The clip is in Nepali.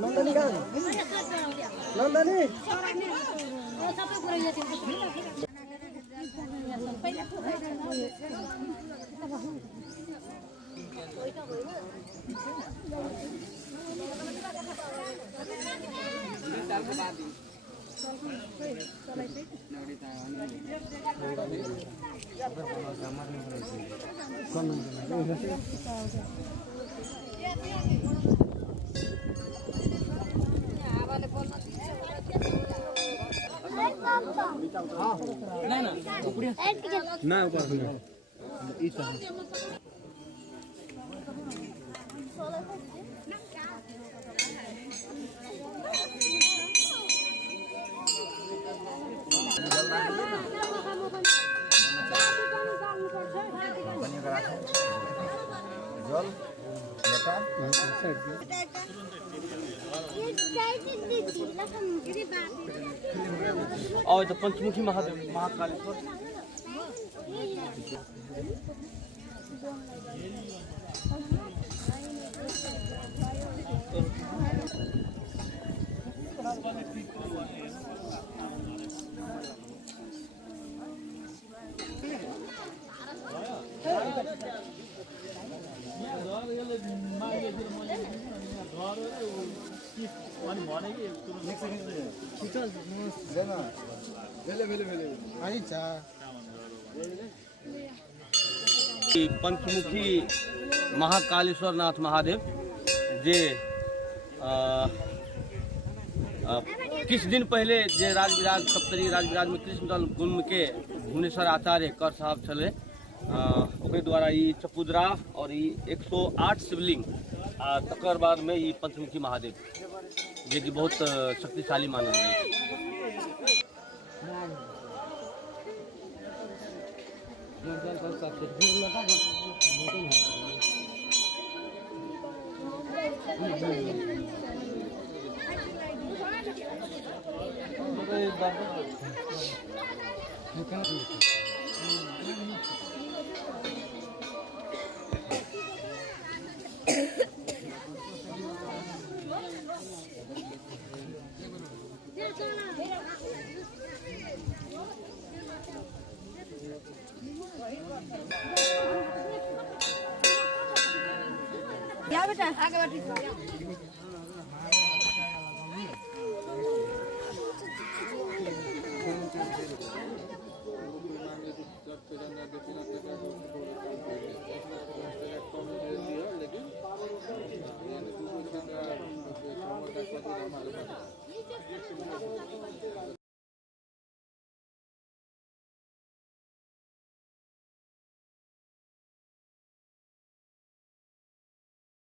नन्दनी कहाँ नन्दनी ना जल और तो पंचमुखी महादेव महाकालेश्वर पंचमुखी महाकालेश्वर नाथ महादेव जे किस दिन पहले जे राजविराज सप्तरी राजविराज में कृष्णदल गुण के भुवनेश्वर आचार्य कर साहब चले ओकरे द्वारा ये चपुद्रा और ये 108 शिवलिंग तकर बाद में ये पंचमुखी महादेव जे कि बहुत शक्तिशाली मानल जाए। या बेटा आगे बढ़